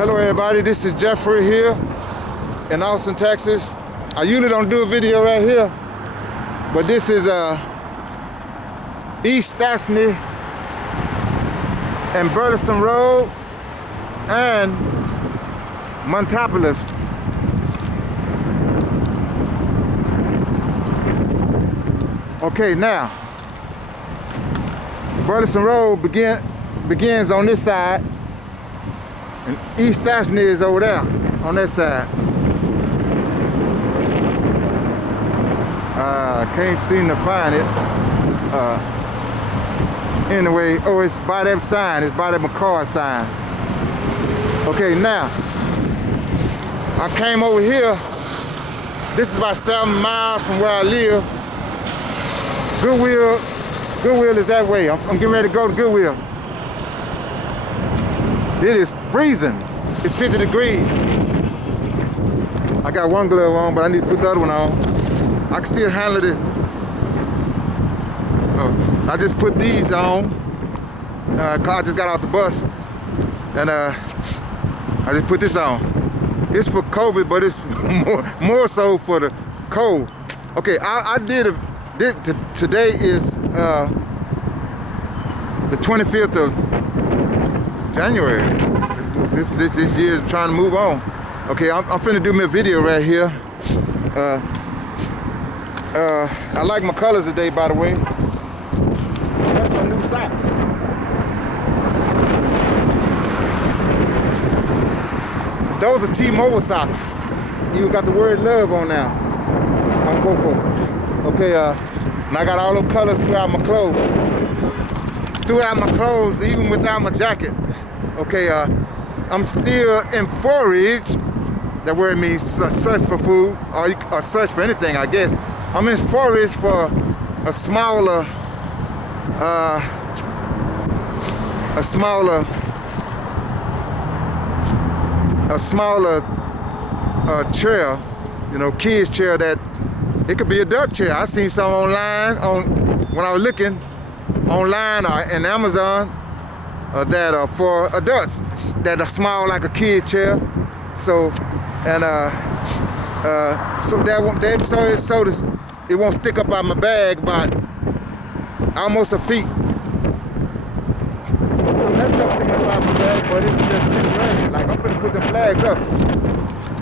Hello everybody, this is Jeffrey here in Austin, Texas. I usually don't do a video right here, but this is East Stastny and Burleson Road and Montopolis. Okay, now Burleson Road begins on this side, and East Stastny is over there on that side. Can't seem to find it. Anyway, oh, it's by that sign. It's by that McCall sign. Okay, now I came over here. This is about 7 miles from where I live. Goodwill is that way. I'm getting ready to go to Goodwill. It is freezing. It's 50 degrees. I got one glove on, but I need to put the other one on. I can still handle it. I just put these on. Car just got off the bus, and I just put this on. It's for COVID, but it's more so for the cold. Okay, I did today is the 25th of January. This year is trying to move on. Okay, I'm finna do me a video right here. I like my colors today, by the way. That's my new socks. Those are T-Mobile socks. You got the word love on now. On both of them. Okay, and I got all those colors throughout my clothes. Throughout my clothes, even without my jacket. Okay, I'm still in forage. That word means search for food, or search for anything, I guess. I'm in forage for a smaller chair, you know, kids chair that it could be a adult chair. I seen some online when I was looking online or in Amazon that are for adults that are small like a kid chair. So and so it won't stick up out my bag about almost a feet. So that stuff sticking up out my bag, but it's just temporary. Like I'm finna put the flags up.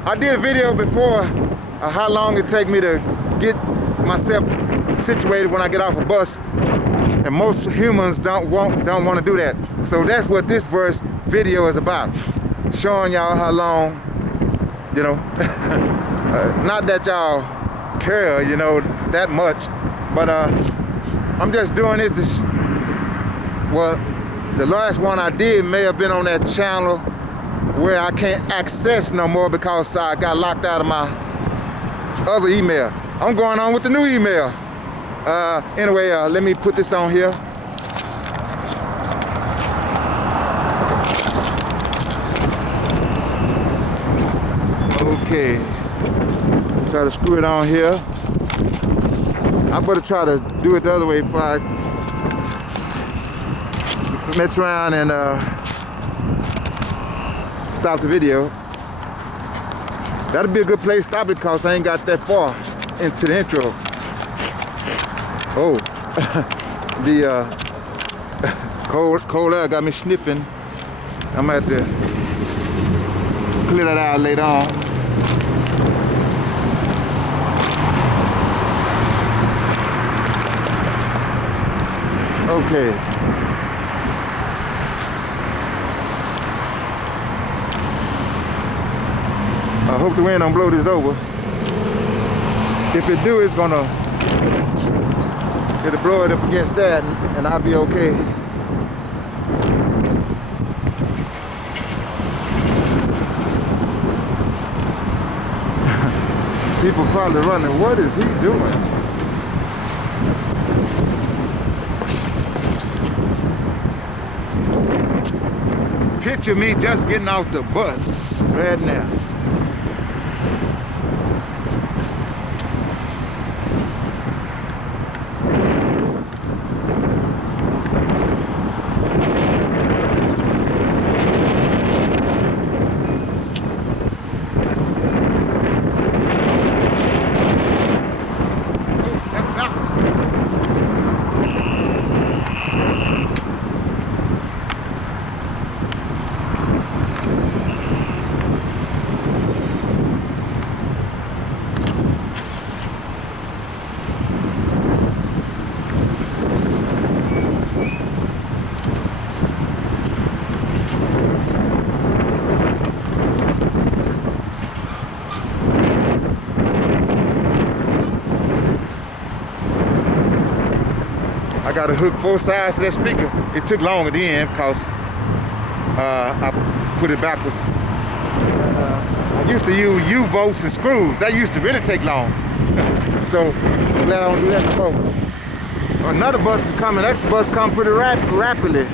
I did a video before how long it take me to get myself situated when I get off a bus, and most humans don't want to do that. So that's what this video is about, showing y'all how long, you know, not that y'all care, you know, that much, but I'm just doing this well, the last one I did may have been on that channel where I can't access no more because I got locked out of my other email. I'm going on with the new email. Anyway, let me put this on here. Okay, try to screw it on here. I better try to do it the other way before I mess around and stop the video. That'll be a good place to stop it because I ain't got that far into the intro. Oh, the cold air got me sniffing. I'm gonna have to clear that out later on. Okay. I hope the wind don't blow this over. If it do, it'll blow it up against that, and I'll be okay. People probably running, what is he doing? Picture me just getting off the bus right now. got to hook 4 sides to that speaker. It took longer then because I put it backwards. I used to use U-bolts and screws. That used to really take long. So I'm glad I don't do that no more. Another bus is coming. That bus come pretty rapidly.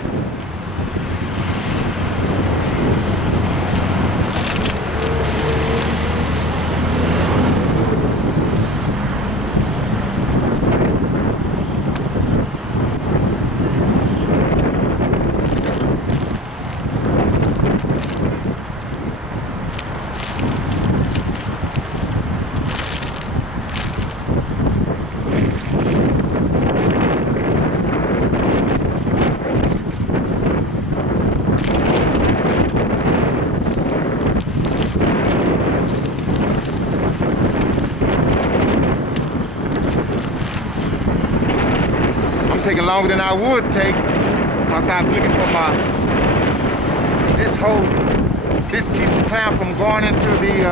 Taking longer than I would take because I'm looking for this hose. This keeps the clamp from going into the,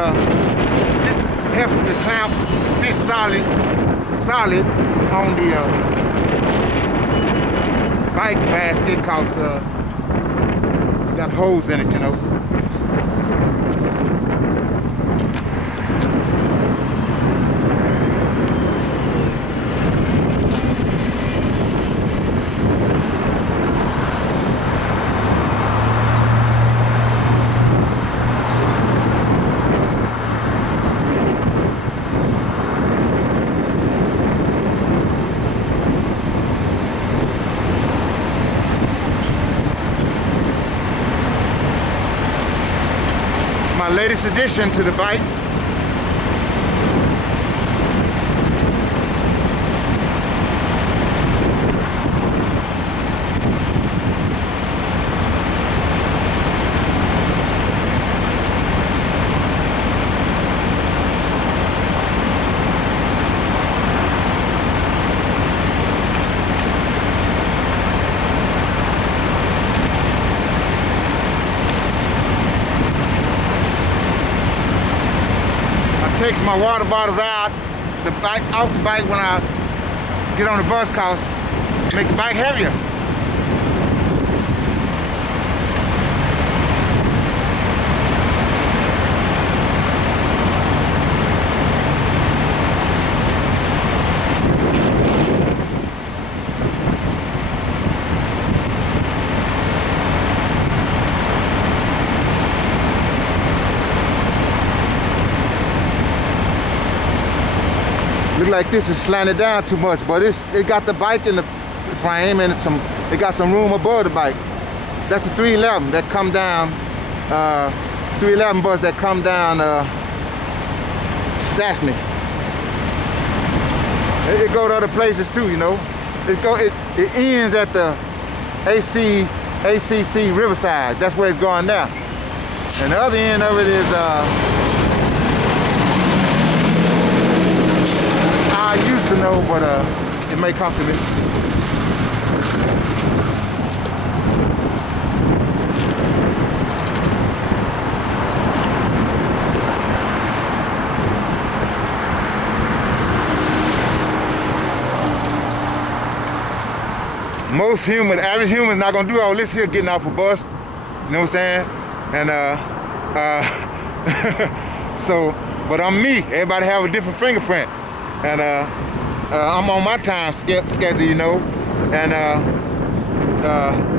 this helps the clamp fit solid on the bike basket because it got holes in it, you know. My latest addition to the bike. Takes my water bottles out off the bike when I get on the bus cause make the bike heavier. Look like this is slanted down too much, but it got the bike in the frame and it got some room above the bike. That's the 311 that come down, 311 bus that come down Stastny. It go to other places too, you know. It ends at the ACC Riverside. That's where it's going now. And the other end of it is I used to know, but it may come to me. Average human is not gonna do all this here getting off a bus. You know what I'm saying? And so, but I'm me. Everybody have a different fingerprint. And I'm on my time schedule, you know. And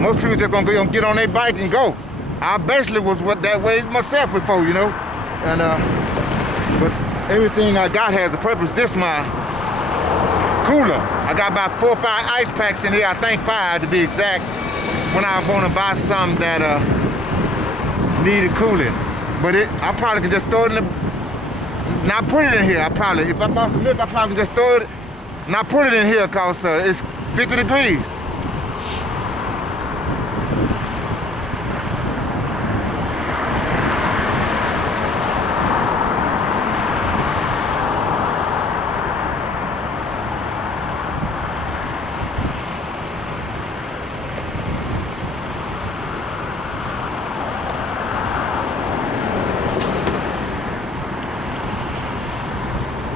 most people just gonna get on their bike and go. I basically was that way myself before, you know. And but everything I got has a purpose. This my cooler. I got about 4 or 5 ice packs in here. I think 5 to be exact. When I want to buy something that needed cooling, but I probably can just throw it in the. Not put it in here. If I bought some milk, I probably just throw it, not put it in here because it's 50 degrees.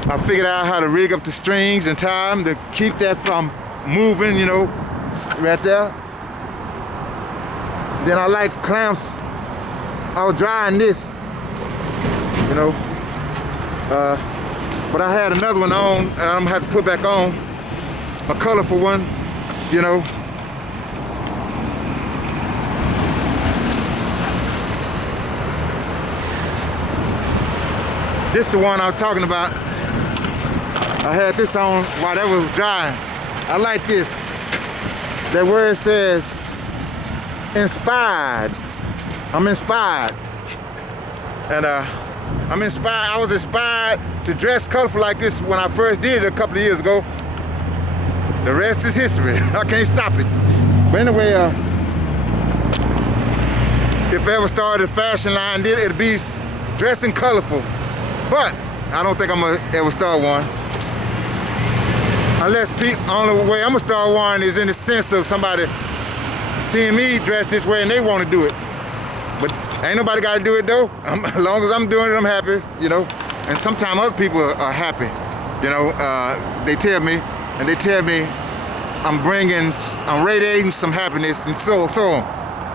I figured out how to rig up the strings and tie them to keep that from moving, you know, right there. Then I like clamps. I was drying this, you know. But I had another one on, and I'm gonna have to put back on a colorful one, you know. This the one I was talking about. I had this on while that was drying. I like this. That word says inspired. I'm inspired. And I'm inspired. I was inspired to dress colorful like this when I first did it a couple of years ago. The rest is history. I can't stop it. But anyway, if I ever started a fashion line, it'd be dressing colorful. But I don't think I'm gonna ever start one. Unless only way I'm gonna start one is in the sense of somebody seeing me dressed this way and they want to do it. But ain't nobody got to do it though. As long as I'm doing it, I'm happy, you know. And sometimes other people are happy, you know. They tell me I'm radiating some happiness and so on.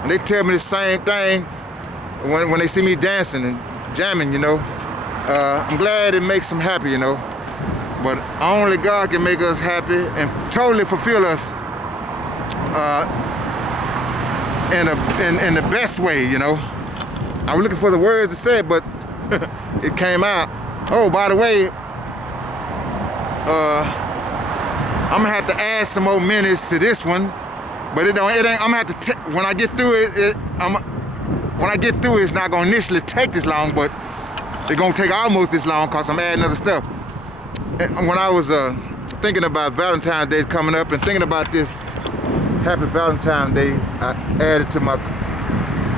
And they tell me the same thing when they see me dancing and jamming, you know. I'm glad it makes them happy, you know. But only God can make us happy and totally fulfill us in the best way, you know. I was looking for the words to say it, but it came out. Oh, by the way, I'm gonna have to add some more minutes to this one, but it ain't. I'm gonna have to when I get through it. When I get through it, it's not gonna initially take this long, but it's gonna take almost this long because I'm adding other stuff. And when I was thinking about Valentine's Day coming up and thinking about this Happy Valentine's Day, I added to my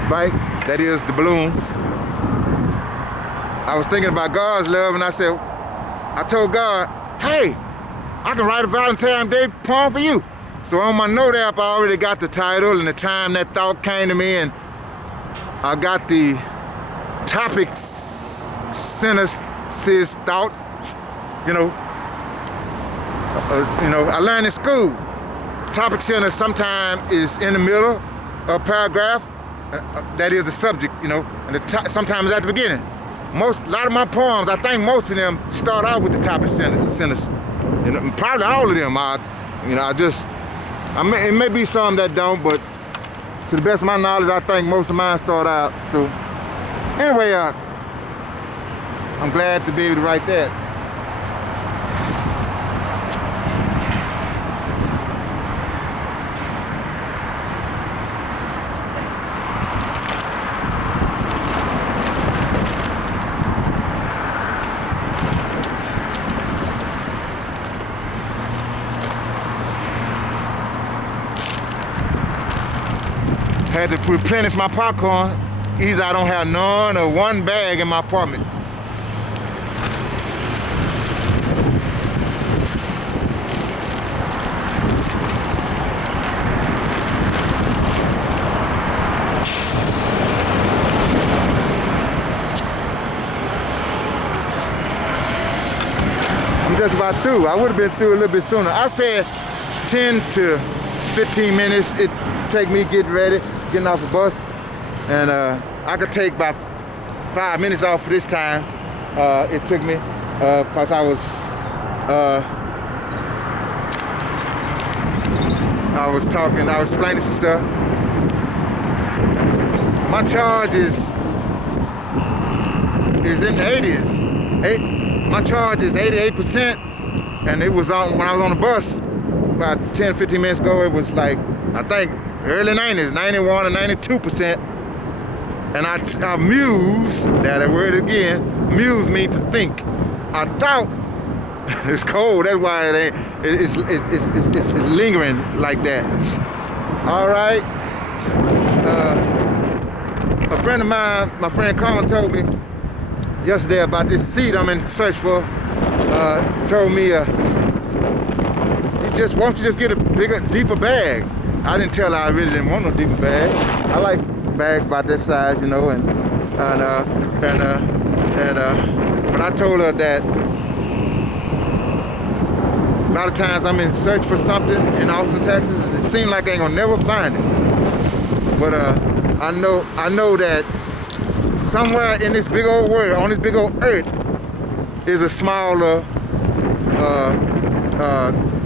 bike, that is the balloon. I was thinking about God's love, and I told God, hey, I can write a Valentine's Day poem for you. So on my note app, I already got the title and the time that thought came to me, and I got the topic synthesis thought. You know, I learned in school. Topic center sometimes is in the middle of a paragraph. That is the subject, you know, and sometimes at the beginning. A lot of my poems, I think most of them start out with the topic sentence. You know, probably all of them. It may be some that don't, but to the best of my knowledge, I think most of mine start out. So anyway, I'm glad to be able to write that. Had to replenish my popcorn. Either I don't have none or one bag in my apartment. I'm just about through. I would have been through a little bit sooner. I said 10 to 15 minutes it take me getting ready, getting off the bus, and I could take about 5 minutes off for this time. It took me because I was explaining some stuff. My charge is in the 80s. My charge is 88%, and it was on when I was on the bus about 10, 15 minutes ago. It was like, I think, early 90s, 91 or 92%. And I muse, that word again, muse means to think. I thought, it's cold, that's why it's lingering like that. All right. A friend of mine, my friend Colin, told me yesterday about this seed I'm in search for. Told me, why don't you just get a bigger, deeper bag? I didn't tell her I really didn't want no deeper bag. I like bags about this size, you know, but I told her that a lot of times I'm in search for something in Austin, Texas, and seem like I ain't gonna never find it. But I know that somewhere in this big old world, on this big old earth, is a smaller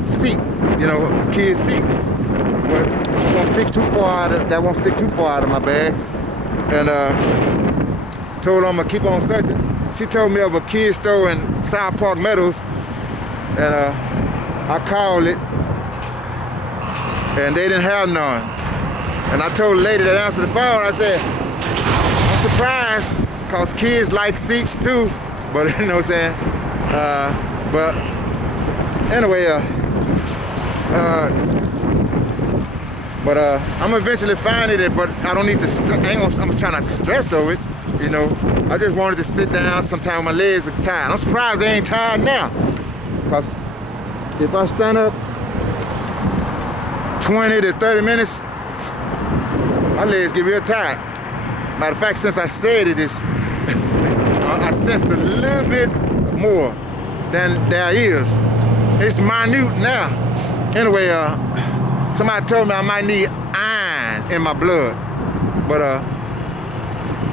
seat, you know, kid's seat. But won't stick too far out of, that won't stick too far out of my bag. And told her I'm gonna keep on searching. She told me of a kid's store in South Park Meadows, and I called it, and they didn't have none. And I told the lady that answered the phone, I said, I'm surprised, cause kids like seats too, but you know what I'm saying? But anyway, I'm eventually finding it, but I don't need to, I'm trying not to stress over it, you know. I just wanted to sit down sometime when my legs are tired. I'm surprised they ain't tired now, cause if I stand up 20 to 30 minutes, my legs get real tired. Matter of fact, since I said it, I sensed a little bit more than there is. It's minute now. Anyway, somebody told me I might need iron in my blood, but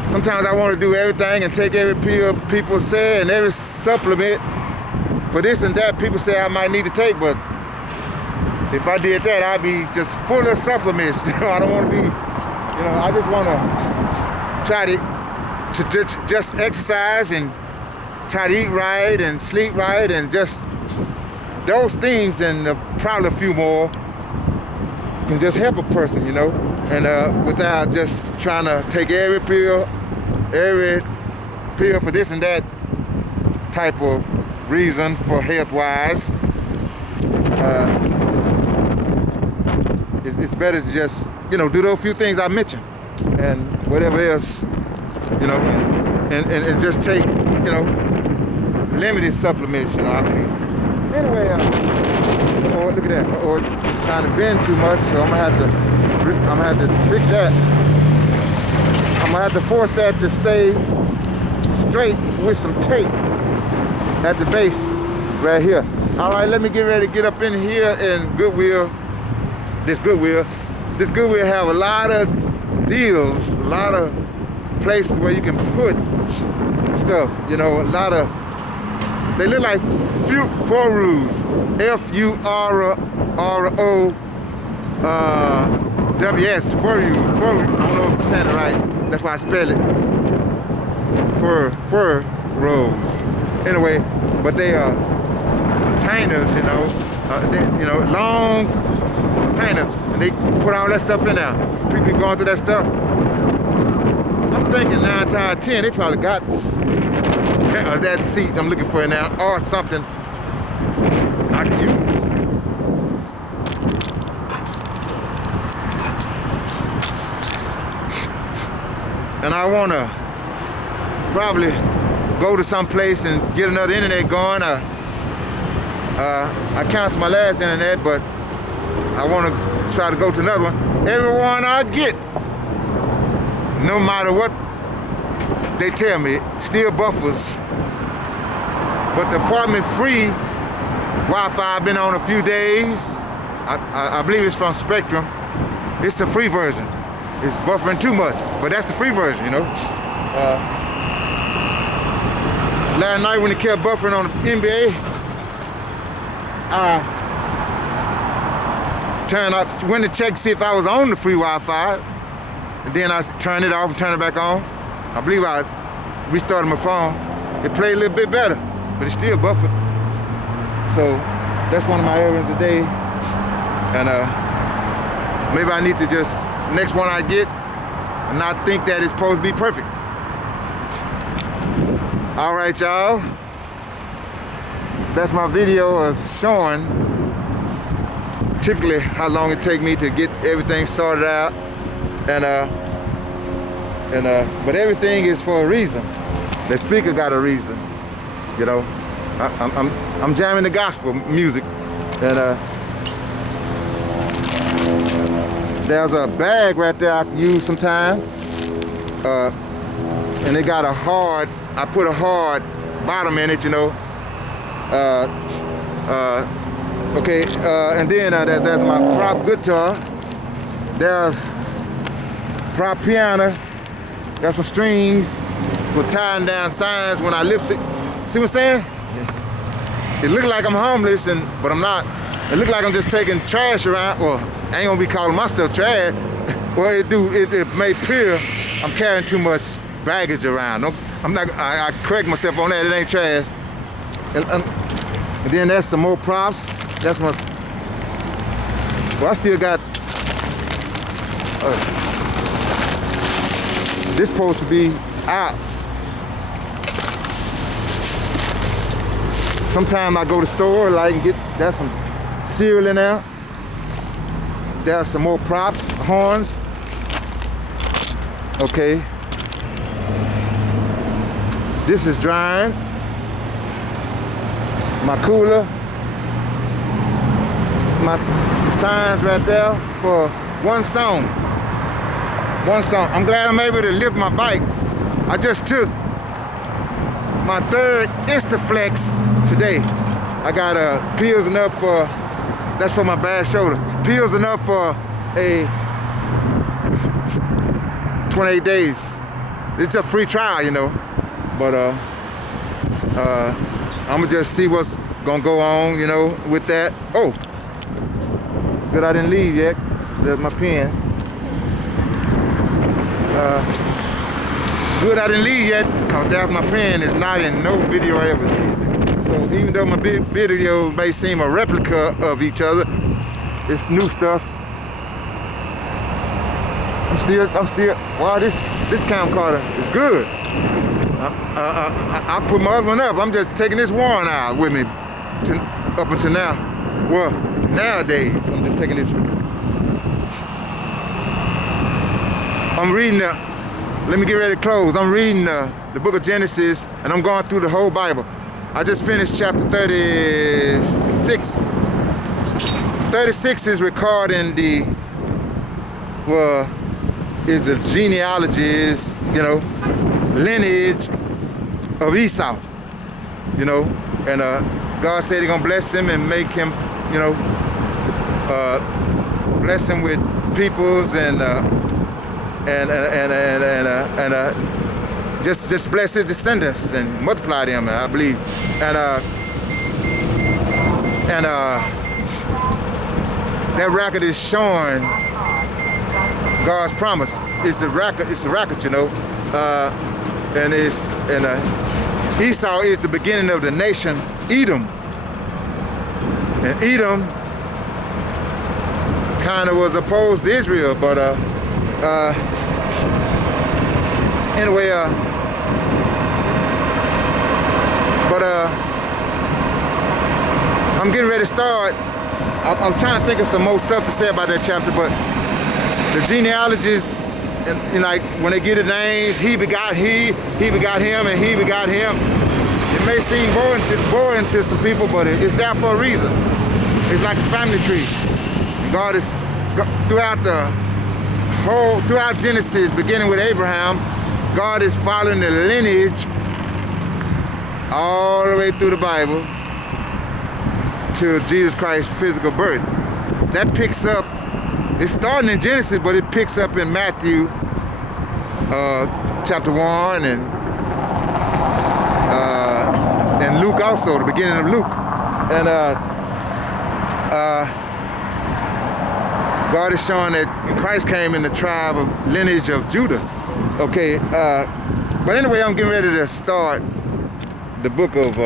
sometimes I want to do everything and take every pill people say and every supplement for this and that people say I might need to take, but if I did that, I'd be just full of supplements. You know, I don't want to be, you know, I just want to try to just exercise and try to eat right and sleep right and just those things and probably a few more can just help a person, you know, and without just trying to take every pill for this and that type of reason for health-wise. It's better to just, you know, do those few things I mentioned and whatever else, you know, and just take, you know, limited supplements, you know, I believe. Anyway, oh, look at that. Oh, it's trying to bend too much, so I'm gonna have to fix that. I'm gonna have to force that to stay straight with some tape at the base right here. All right, let me get ready to get up in here in Goodwill. This Goodwill have a lot of deals, a lot of places where you can put stuff, you know, a lot of, they look like Furrows, F-U-R-R-O-W-S, Furrows, I don't know if I'm saying it right, that's why I spell it, Furrows. Anyway, but they are containers, you know, long containers, and they put all that stuff in there. People be going through that stuff. I'm thinking 9 times out of 10, they probably got that seat I'm looking for now, or something I can use. And I want to probably go to some place and get another internet going. I canceled my last internet, but I want to try to go to another one. Everyone I get, no matter what they tell me, still buffers. But the apartment free Wi-Fi I've been on a few days. I believe it's from Spectrum. It's the free version. It's buffering too much, but that's the free version, you know. Last night when it kept buffering on the NBA, I went to check to see if I was on the free Wi-Fi, and then I turned it off and turned it back on. I believe I restarted my phone. It played a little bit better, but it's still buffered. So that's one of my errands today, and maybe I need to just, next one I get, and not think that it's supposed to be perfect. All right, y'all. That's my video of showing typically how long it takes me to get everything sorted out, but everything is for a reason. The speaker got a reason, you know. I'm jamming the gospel music, and there's a bag right there I can use sometime, and it got a hard. I put a hard bottom in it, you know. Okay, and then there's my prop guitar. There's prop piano. Got some strings for tying down signs when I lift it. See what I'm saying? Yeah. It look like I'm homeless, but I'm not. It look like I'm just taking trash around. Well, I ain't gonna be calling my stuff trash. Well, it may appear I'm carrying too much baggage around. I correct myself on that. It ain't trash. And then that's some more props. That's my. Well, I still got. This supposed to be out. Sometimes I go to the store, like, and get, there's some cereal in there. There's some more props, horns. Okay. This is drying. My cooler. Some signs right there for one song. One song. I'm glad I'm able to lift my bike. I just took my third Instaflex today. I got pills enough for, that's for my bad shoulder. Pills enough for a 28 days. It's a free trial, you know. But I'm gonna just see what's gonna go on, you know, with that. Oh, good I didn't leave yet. There's my pen. Good I didn't leave yet, because that's my pen. It's not in no video I ever did. So even though my videos may seem a replica of each other, it's new stuff. I'm still, wow, this camcorder is good. I put my other one up. I'm just taking this one out with me up until now. Well, nowadays, I'm just taking this. I'm reading let me get ready to close. I'm reading the book of Genesis, and I'm going through the whole Bible. I just finished chapter 36. 36 is recording is the genealogy, you know, lineage of Esau, you know, and God said He's gonna bless him and make him, you know, bless him with peoples and just bless his descendants and multiply them, I believe, and that record is showing God's promise. It's the record, you know. And Esau is the beginning of the nation Edom. And Edom kind of was opposed to Israel, but anyway, I'm getting ready to start. I'm trying to think of some more stuff to say about that chapter, but the genealogies, and like when they get the names, he begot he begot him, and he begot him. It may seem boring to some people, but it's there for a reason. It's like a family tree. God is throughout Genesis, beginning with Abraham, God is following the lineage all the way through the Bible to Jesus Christ's physical birth. That picks up. It's starting in Genesis, but it picks up in Matthew chapter 1 and Luke also, the beginning of Luke. And God is showing that Christ came in the tribe of lineage of Judah. Okay, but anyway, I'm getting ready to start the book of,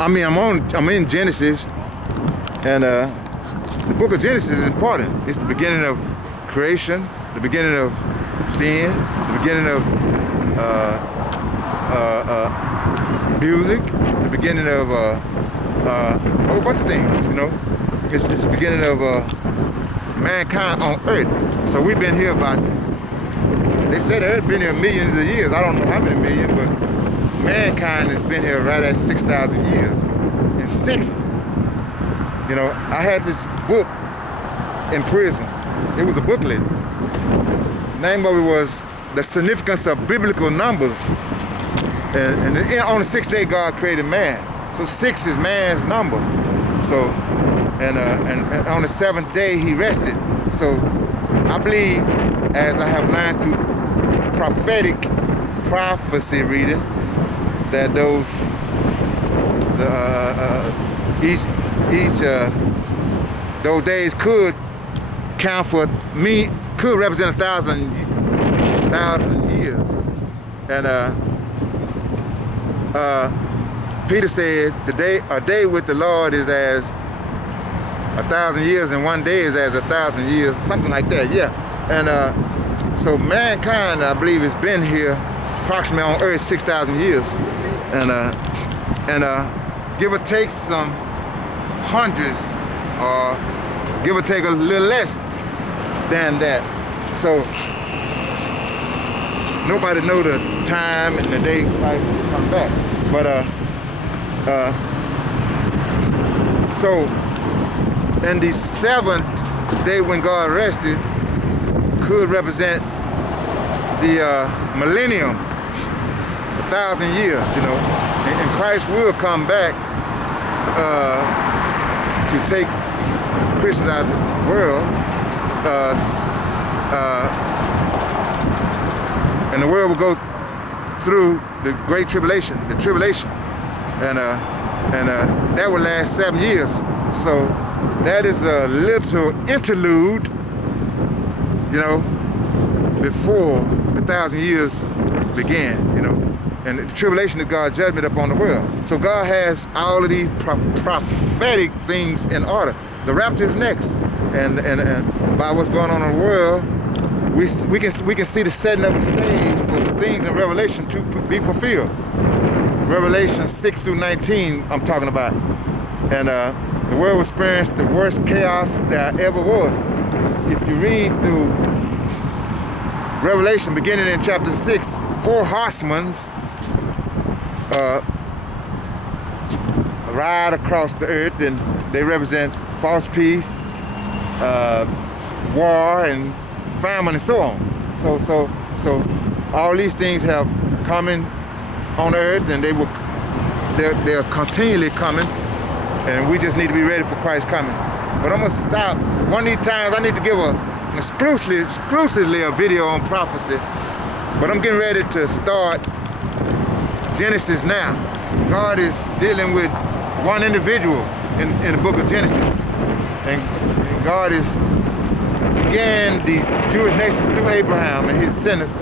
I'm in Genesis, and the book of Genesis is important. It's the beginning of creation, the beginning of sin, the beginning of music, the beginning of a whole bunch of things, you know. It's the beginning of mankind on earth. So we've been here about, they say the earth been here millions of years. I don't know how many million, but mankind has been here right at 6,000 years. And six, you know, I had this book in prison. It was a booklet. The name of it was The Significance of Biblical Numbers. And on the sixth day, God created man. So 6 is man's number. So, and on the seventh day he rested. So I believe, as I have learned through prophetic prophecy reading, that those days could count for me, could represent 1,000 years. And Peter said, a day with the Lord is as 1,000 years, and one day is as 1,000 years, something like that, yeah. And so mankind, I believe, has been here approximately on earth 6,000 years. And give or take some hundreds, or give or take a little less than that. So nobody know the time and the day Christ will come back. But so in the seventh day when God rested could represent the millennium, 1,000 years, you know, and Christ will come back to take Christians out of the world, and the world will go through the great tribulation, and that will last 7 years. So that is a little interlude, you know, before the 1,000 years began, you know. And the tribulation is God's judgment upon the world. So God has all of these prophetic things in order. The rapture is next, and by what's going on in the world, we can see the setting of the stage for the things in Revelation to be fulfilled. Revelation 6 through 19, I'm talking about, and the world will experience the worst chaos that ever was. If you read through Revelation, beginning in chapter 6, 4 horsemen ride across the earth, and they represent false peace, war, and famine, and so on. So all these things have coming on earth, and they're continually coming, and we just need to be ready for Christ's coming. But I'm gonna stop. One of these times I need to give exclusively a video on prophecy, but I'm getting ready to start Genesis now. God is dealing with one individual in the book of Genesis, and God began the Jewish nation through Abraham and his descendants.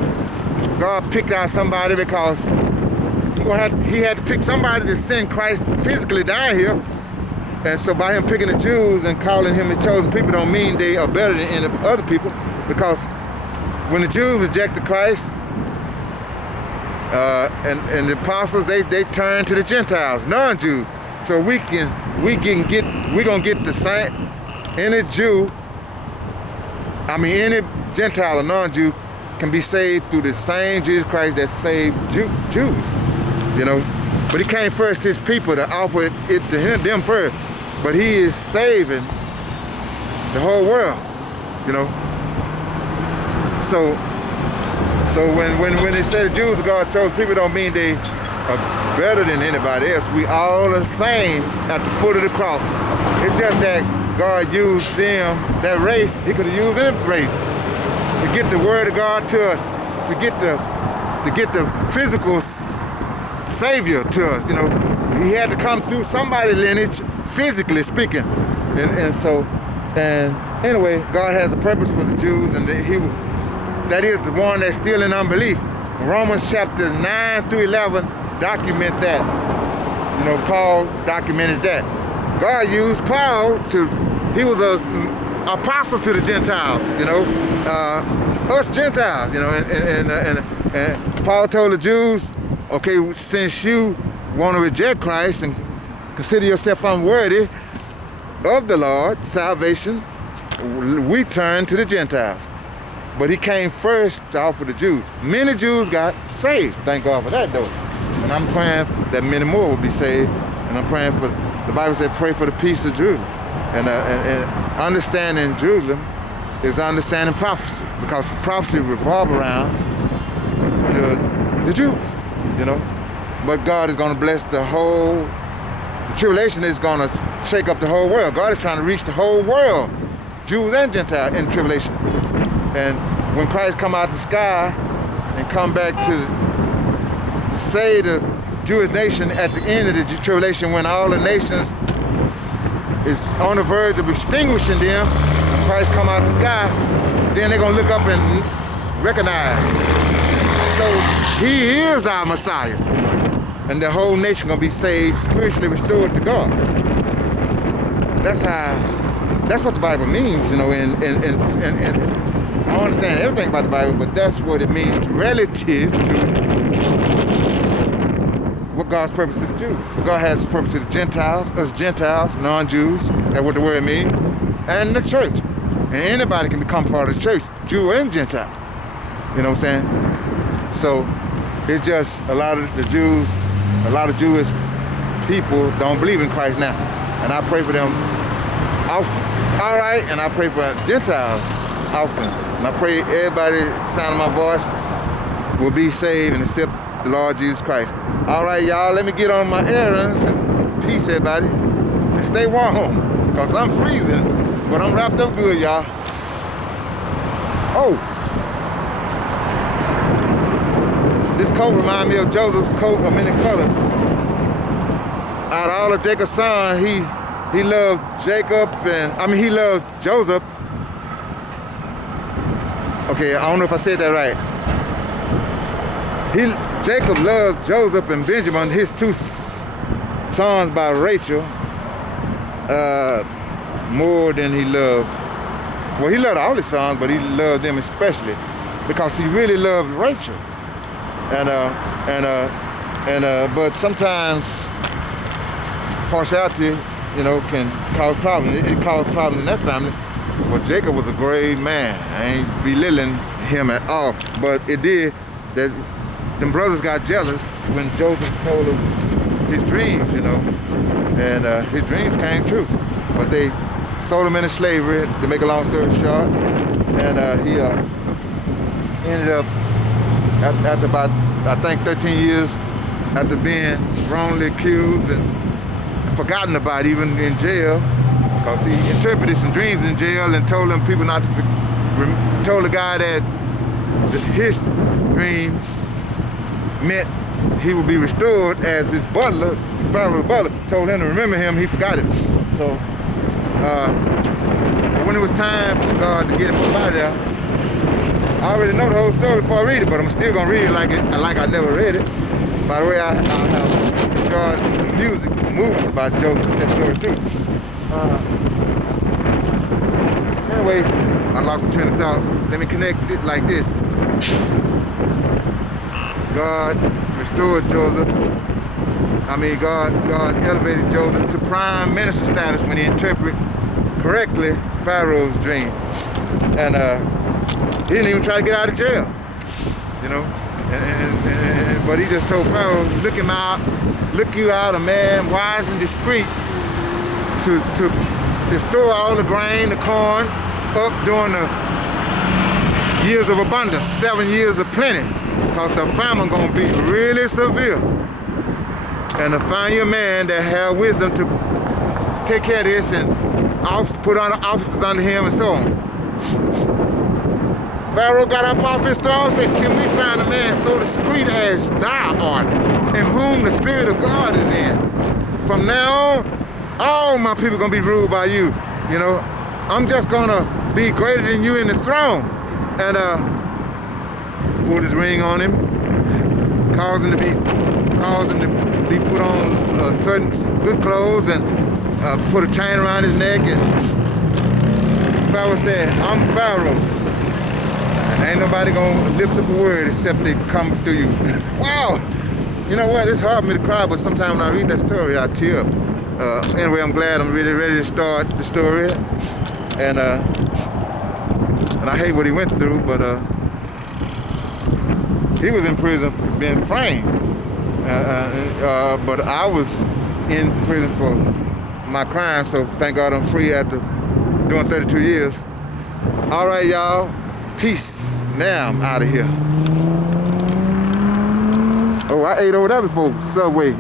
God picked out somebody because he had to pick somebody to send Christ physically down here. And so by him picking the Jews and calling him the chosen people don't mean they are better than any other people, because when the Jews rejected Christ, and the apostles, they turned to the Gentiles, non-Jews. So we're gonna get the same, any Gentile or non-Jew can be saved through the same Jesus Christ that saved Jews, you know. But he came first to his people to offer it to them first. But he is saving the whole world, you know. So when they say the Jews are God's chosen people, don't mean they are better than anybody else. We all are the same at the foot of the cross. It's just that God used them, that race. He could have used any race to get the word of God to us, to get the physical Savior to us, you know. He had to come through somebody's lineage, physically speaking, and anyway, God has a purpose for the Jews, and that is the one that's still in unbelief. Romans chapters 9 through 11 document that. You know, Paul documented that. God used Paul he was an apostle to the Gentiles, you know, us Gentiles, you know, and Paul told the Jews, okay, since you want to reject Christ and consider yourself unworthy of the Lord, salvation, we turn to the Gentiles. But he came first to offer the Jews. Many Jews got saved. Thank God for that, though. And I'm praying that many more will be saved. And I'm praying for, the Bible said, pray for the peace of Jerusalem. And understanding Jerusalem is understanding prophecy, because prophecy revolves around the Jews, you know. But God is going to bless the whole The tribulation is gonna shake up the whole world. God is trying to reach the whole world, Jews and Gentiles, in tribulation. And when Christ come out the sky and come back to save the Jewish nation at the end of the tribulation, when all the nations is on the verge of extinguishing them, when Christ come out the sky, then they're gonna look up and recognize. So he is our Messiah. And the whole nation gonna be saved, spiritually restored to God. That's what the Bible means, you know, and I don't understand everything about the Bible, but that's what it means relative to what God's purpose to the Jews. God has purpose to the Gentiles, us Gentiles, non-Jews, that's what the word means, and the church. And anybody can become part of the church, Jew and Gentile. You know what I'm saying? So it's just a lot of the Jews, a lot of Jewish people don't believe in Christ now. And I pray for them often. All right, and I pray for Gentiles often. And I pray everybody at the sound of my voice will be saved and accept the Lord Jesus Christ. All right, y'all, let me get on my errands. And peace, everybody. And stay warm, because I'm freezing, but I'm wrapped up good, y'all. Oh. This coat reminds me of Joseph's coat of many colors. Out of all of Jacob's sons, he loved Jacob he loved Joseph. Okay, I don't know if I said that right. Jacob loved Joseph and Benjamin, his two sons by Rachel, more than he loved. Well, he loved all his sons, but he loved them especially because he really loved Rachel. But sometimes partiality, you know, can cause problems. It caused problems in that family. But Jacob was a great man. I ain't belittling him at all. But it did that them brothers got jealous when Joseph told them his dreams, you know. And his dreams came true. But they sold him into slavery, to make a long story short. And he ended up, after about, I think, 13 years, after being wrongly accused and forgotten about, even in jail, because he interpreted some dreams in jail and told them people not to, told the guy that his dream meant he would be restored as his butler, Pharaoh's butler, told him to remember him, he forgot it. So, but when it was time for God to get him up out of there, I already know the whole story before I read it, but I'm still gonna read it like I never read it. By the way, I have enjoyed some music, movies about Joseph, that story too. Anyway, I lost my train of thought. Let me connect it like this. God restored Joseph. God elevated Joseph to prime minister status when he interpreted correctly Pharaoh's dream. And he didn't even try to get out of jail, you know. But he just told Pharaoh, look you out, a man wise and discreet, to store all the grain, the corn, up during the years of abundance, 7 years of plenty, because the famine gonna be really severe. And to find you a man that have wisdom to take care of this and put on officers under him and so on. Pharaoh got up off his throne and said, can we find a man so discreet as thou art, in whom the Spirit of God is in? From now on, all my people gonna be ruled by you. You know, I'm just gonna be greater than you in the throne. And pulled his ring on him, caused him to be put on certain good clothes and put a chain around his neck. And Pharaoh said, I'm Pharaoh. Ain't nobody gonna lift up a word except they come through you. Wow! You know what? It's hard for me to cry, but sometimes when I read that story, I tear up. Anyway, I'm glad I'm really ready to start the story. And I hate what he went through, but he was in prison for being framed. But I was in prison for my crime, so thank God I'm free after doing 32 years. All right, y'all. Peace. Now I'm out of here. Oh, I ate over there before, Subway.